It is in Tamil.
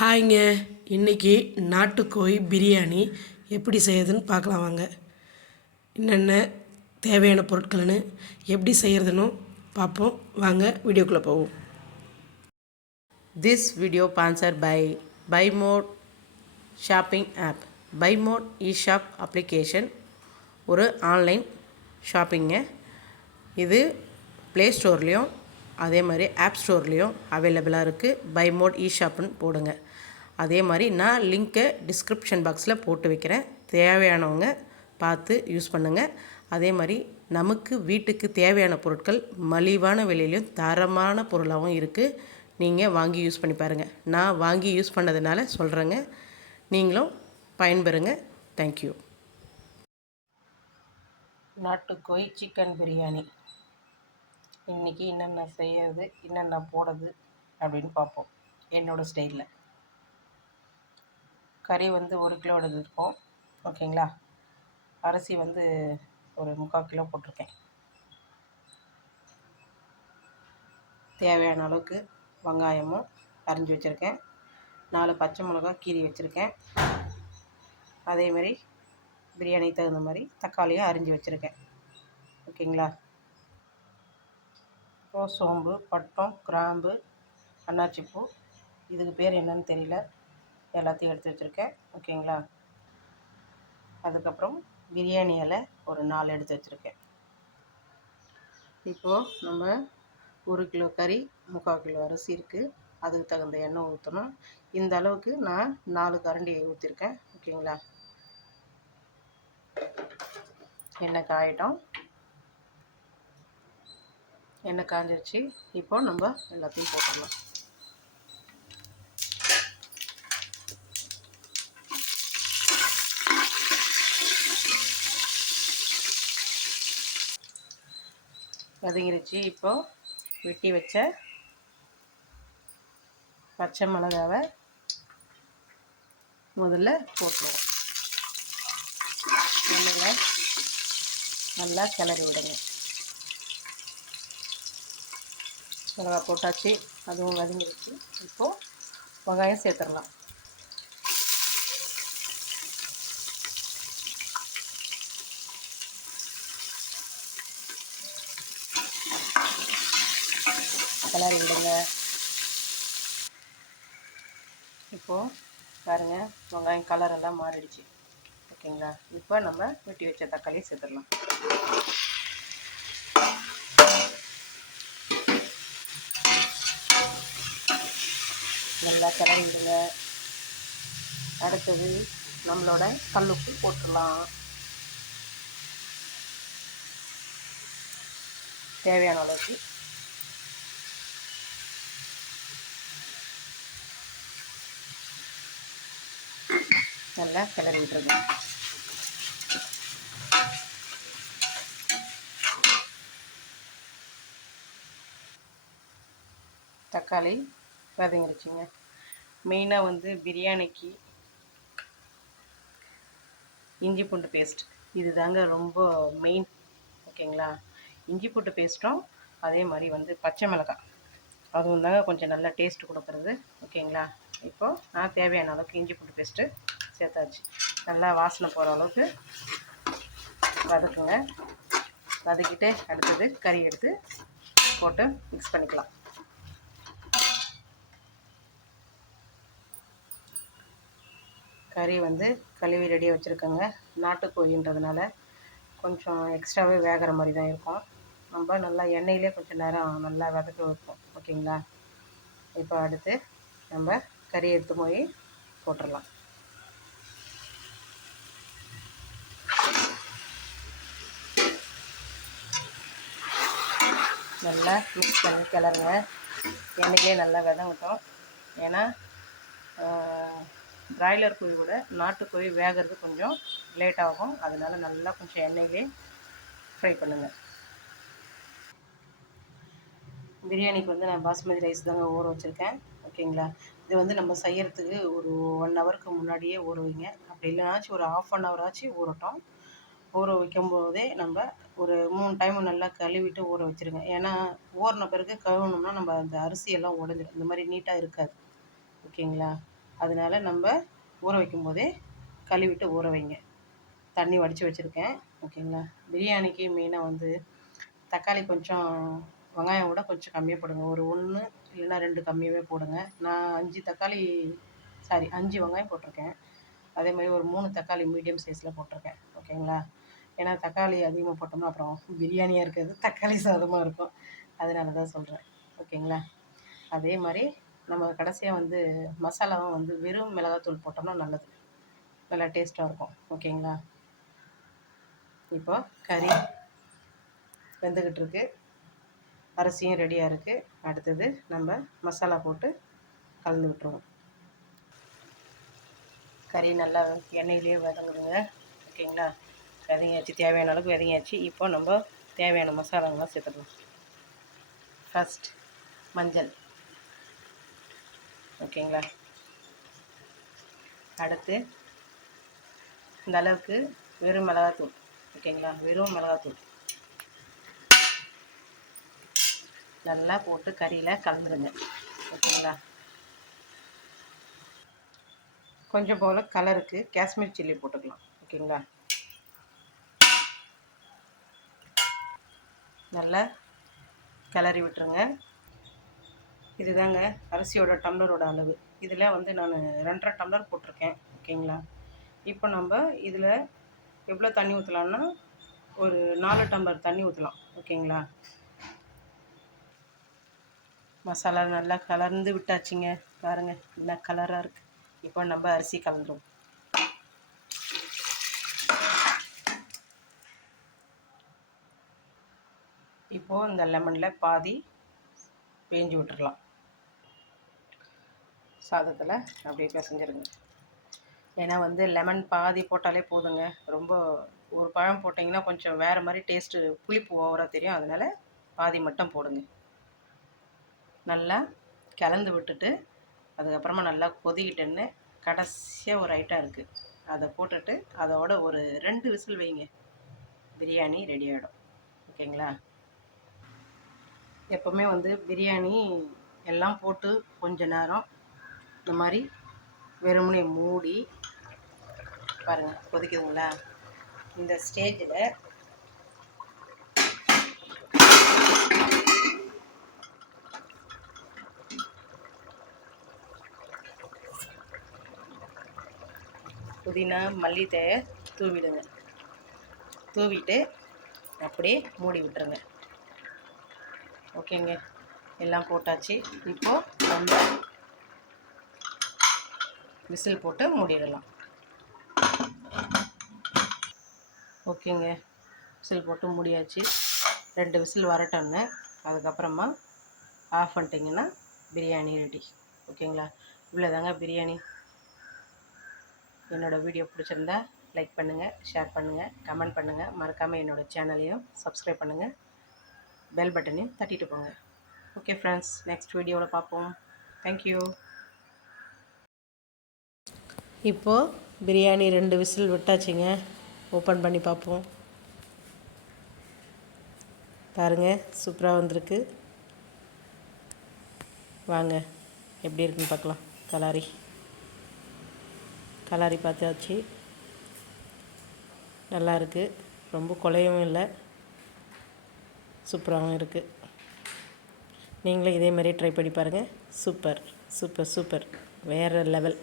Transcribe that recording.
ஹாய்ங்க. இன்றைக்கி நாட்டுக்கோழி பிரியாணி எப்படி செய்யறதுன்னு பார்க்கலாம் வாங்க. என்னென்ன தேவையான பொருட்கள்னு எப்படி செய்கிறதுன்னு பார்ப்போம். வாங்க வீடியோக்குள்ளே போவோம். This video sponsored by buy mode shopping app by mode e shop application ஒரு ஆன்லைன் ஷாப்பிங்க இது ப்ளே ஸ்டோர்லேயும் அதே மாதிரி ஆப் ஸ்டோர்லேயும் அவைலபிளாக இருக்குது பை மோட் இஷாப்னு போடுங்க. அதே மாதிரி நான் லிங்க்கை டிஸ்கிரிப்ஷன் பாக்ஸில் போட்டு வைக்கிறேன். தேவையானவங்க பார்த்து யூஸ் பண்ணுங்கள் அதே மாதிரி நமக்கு வீட்டுக்கு தேவையான பொருட்கள் மலிவான விலையிலையும் தரமான பொருளாகவும் இருக்குது நீங்கள் வாங்கி யூஸ் பண்ணி பாருங்கள் நான் வாங்கி யூஸ் பண்ணதுனால சொல்கிறேங்க நீங்களும் பயன்பெறுங்க. தேங்க்யூ நாட்டுக்கோழி சிக்கன் பிரியாணி. இன்றைக்கி என்னென்ன செய்யறது என்னென்ன போடுறது அப்படின்னு பார்ப்போம். என்னோடய ஸ்டைலில் கறி வந்து ஒரு கிலோடது இருக்கும். ஓகேங்களா? அரிசி வந்து ஒரு முக்கால் கிலோ போட்டிருக்கேன். தேவையான அளவுக்கு வெங்காயமும் அரிஞ்சு வச்சுருக்கேன். நாலு பச்சை மிளகா கீறி வச்சுருக்கேன். அதேமாதிரி பிரியாணிக்கு தகுந்த மாதிரி தக்காளியும் அரிஞ்சு வச்சுருக்கேன். ஓகேங்களா? இப்போ சோம்பு பட்டம் கிராம்பு அன்னாச்சிப்பூ இதுக்கு பேர் என்னன்னு தெரியல. எல்லாத்தையும் எடுத்து வச்சுருக்கேன். ஓகேங்களா? அதுக்கப்புறம் பிரியாணி இலை ஒரு நாலு எடுத்து வச்சுருக்கேன். இப்போது நம்ம ஒரு கிலோ கறி முக்கால் கிலோ அரிசி இருக்குது அதுக்கு தகுந்த எண்ணெய் ஊற்றணும் இந்த அளவுக்கு நான் நாலு கரண்டி ஊற்றிருக்கேன் ஓகேங்களா? எண்ணெய் காயட்டும். எண்ணெய் காஞ்சிருச்சு. இப்போ நம்ம எல்லாத்தையும் போட்டுடலாம். வதங்கிருச்சு. இப்போ வெட்டி வச்ச பச்சை மிளகாவை முதல்ல போட்டுருவோம். நல்லா நல்லா கிளறி விடுங்க. மிளகா போட்டாச்சு அதுவும் வதங்கிருச்சு. இப்போது வெங்காயம் சேர்த்துடலாம். கிளறி விடுங்க இப்போது பாருங்கள் வெங்காயம் கலர் எல்லாம் மாறிடுச்சு. ஓகேங்களா? இப்போ நம்ம வெட்டி வச்ச தக்காளி சேர்த்துடலாம். நல்லா கிளறி விடுங்க அடுத்தது நம்மளோட கல்லுப்பு போட்டுடலாம். தேவையான அளவுக்கு நல்லா கிளறி விட்டுருங்க தக்காளி வதங்கிருச்சுங்க. மெயினாக வந்து பிரியாணிக்கு இஞ்சி பூண்டு பேஸ்ட். இது தாங்க ரொம்ப மெயின் ஓகேங்களா? இஞ்சி பூண்டு பேஸ்ட்டும் அதே மாதிரி வந்து பச்சை மிளகாய். அதுவும் தாங்க கொஞ்சம் நல்லா டேஸ்ட் கொடுக்குறது ஓகேங்களா? இப்போது நான் தேவையான அளவுக்கு இஞ்சி பூண்டு பேஸ்ட்டு சேர்த்தாச்சு. நல்லா வாசனை போகிற அளவுக்கு வதக்குங்க. வதக்கிட்டு அடுத்தது கறி எடுத்து போட்டு மிக்ஸ் பண்ணிக்கலாம். கறி வந்து கழுவி ரெடியாக வச்சுருக்கோங்க. நாட்டுக்கோழின்றதுனால கொஞ்சம் எக்ஸ்ட்ராவே வேகிற மாதிரி தான் இருக்கும். நம்ம நல்லா எண்ணெயிலே கொஞ்சம் நேரம் நல்லா வதக்க வைப்போம். ஓகேங்களா இப்போ அடுத்து நம்ம கறி எடுத்து போய் போட்டுடலாம் நல்லா மிக்ஸ் பண்ணி கிளறுங்க. எண்ணெயிலே நல்லா விதங்கட்டும். ஏன்னா பிராய்லர் கோழி கூட நாட்டுக்கோழி வேகிறது கொஞ்சம் லேட் ஆகும். அதனால் நல்லா கொஞ்சம் எண்ணெயிலே ஃப்ரை பண்ணுங்கள் பிரியாணிக்கு வந்து நான் பாஸ்மதி ரைஸ் தாங்க ஊற வச்சுருக்கேன். ஓகேங்களா இது வந்து நம்ம செய்யறதுக்கு ஒரு ஒன் ஹவருக்கு முன்னாடியே ஊற வைங்க. அப்படி இல்லைனாச்சும் ஒரு ஆஃப் அன் ஹவர் ஆச்சு ஊறட்டும். ஊற வைக்கும் போதே நம்ம ஒரு மூணு டைம் நல்லா கழுவிட்டு ஊற வச்சுருங்க. ஏன்னா ஊறின பிறகு கழுவுனோம்னா நம்ம அந்த அரிசியெல்லாம் உடஞ்சிடும் இந்த மாதிரி நீட்டாக இருக்காது. ஓகேங்களா? அதனால நம்ம ஊற வைக்கும் போதே கழுவிட்டு ஊற வைங்க. தண்ணி வடித்து வச்சுருக்கேன். ஓகேங்களா? பிரியாணிக்கு மெயினாக வந்து தக்காளி கொஞ்சம் வெங்காயம் கூட கொஞ்சம் கம்மியாக போடுங்க. ஒரு ஒன்று இல்லைன்னா ரெண்டு கம்மியாகவே போடுங்க. நான் அஞ்சு தக்காளி சாரி அஞ்சு வெங்காயம் போட்டிருக்கேன். அதே மாதிரி ஒரு மூணு தக்காளி மீடியம் சைஸில் போட்டிருக்கேன். ஓகேங்களா? ஏன்னா தக்காளி அதிகமாக போட்டோம்னா அப்புறம் பிரியாணியாக இருக்கிறது தக்காளி சாதமாக இருக்கும். அதனால தான் சொல்கிறேன் ஓகேங்களா? அதே மாதிரி நம்ம கடைசியாக வந்து மசாலாவும் வந்து வெறும் மிளகாத்தூள் போட்டோம்னா நல்லது. நல்லா டேஸ்ட்டாக இருக்கும். ஓகேங்களா? இப்போ கறி வெந்துக்கிட்டு இருக்கு அரிசியும் ரெடியாக இருக்குது அடுத்தது நம்ம மசாலா போட்டு கலந்து விட்டுருவோம். கறி நல்லா எண்ணெயிலேயே வதங்குடுங்க ஓகேங்களா? வதங்கியாச்சு தேவையான அளவுக்கு வதங்கியாச்சு இப்போ நம்ம தேவையான மசாலாங்கெல்லாம் சேர்த்துக்கலாம் ஃபஸ்ட் மஞ்சள். ஓகேங்களா? அடுத்து இந்த அளவுக்கு வெறும் மிளகாத்தூள். ஓகேங்களா? வெறும் மிளகாத்தூள். நல்லா போட்டு கறியில் கலந்துருங்க. ஓகேங்களா? கொஞ்சம் போல் கலருக்கு காஷ்மீர் சில்லி போட்டுக்கலாம். ஓகேங்களா? நல்லா கிளறி விட்டுருங்க. இதுதாங்க அரிசியோட டம்ளரோட அளவு. இதில் வந்து நான் ரெண்டரை டம்ளர் போட்டிருக்கேன் ஓகேங்களா? இப்போ நம்ம இதில் எவ்வளோ தண்ணி ஊற்றலாம்னா ஒரு நாலு டம்ளர் தண்ணி ஊற்றலாம் ஓகேங்களா? மசாலா நல்லா கலர்ந்து விட்டாச்சுங்க பாருங்க என்ன கலராக இருக்குது இப்போ நம்ம அரிசி கலந்துருவோம் இப்போது இந்த லெமனில் பாதி பேஞ்சு விட்டுறலாம். சாதத்தில் அப்படியே பிசைஞ்சிருங்க. ஏன்னா வந்து லெமன் பாதி போட்டாலே போதுங்க. ரொம்ப ஒரு பழம் போட்டிங்கன்னா கொஞ்சம் வேறு மாதிரி டேஸ்ட்டு புளிப்பு ஓவராக தெரியும். அதனால் பாதி மட்டும் போடுங்க. நல்லா கலந்து விட்டுட்டு அதுக்கப்புறமா நல்லா கொதிக்கிட்டேன்னு கடைசியாக ஒரு ஐட்டம் இருக்குது அதை போட்டுட்டு அதோட ஒரு ரெண்டு விசில் வைங்க. பிரியாணி ரெடி ஆகிடும் ஓகேங்களா? எப்போவுமே வந்து பிரியாணி எல்லாம் போட்டு கொஞ்ச நேரம் இந்த மாதிரி வெறுமனே மூடி பாருங்கள் கொதிக்குதுங்களா? இந்த ஸ்டேஜில் புதினா மல்லித்தழையை தூவிடுங்க. தூவிட்டு அப்படியே மூடி விட்டுருங்க. ஓகேங்க. எல்லாம் போட்டாச்சு. இப்போது நம்ம விசில் போட்டு மூடிடலாம். ஓகேங்க. விசில் போட்டு மூடியாச்சு. ரெண்டு விசில் வரட்டோன்னு அதுக்கப்புறமா ஆஃப் பண்ணிட்டீங்கன்னா பிரியாணி ரெடி. ஓகேங்களா? இவ்வளோதாங்க பிரியாணி. என்னோடய வீடியோ பிடிச்சிருந்தா லைக் பண்ணுங்கள் ஷேர் பண்ணுங்கள் கமெண்ட் பண்ணுங்கள் மறக்காமல் என்னோடய சேனலையும் சப்ஸ்கிரைப் பண்ணுங்கள் பெல் பட்டனையும் தட்டிட்டு போங்க. ஓகே ஃப்ரெண்ட்ஸ் நெக்ஸ்ட் வீடியோவில் பார்ப்போம். தேங்க்யூ இப்போது பிரியாணி ரெண்டு விசில் விட்டாச்சுங்க. ஓப்பன் பண்ணி பார்ப்போம். பாருங்கள் சூப்பராக வந்திருக்கு. வாங்க எப்படி இருக்குன்னு பார்க்கலாம். கலாரி. கலாரி பார்த்தாச்சு. நல்லா இருக்குது ரொம்ப குலையவும் இல்லை. சூப்பராகவும் இருக்குது நீங்களும் இதே மாதிரி ட்ரை பண்ணி பாருங்கள் சூப்பர் சூப்பர் சூப்பர். வேறு லெவல்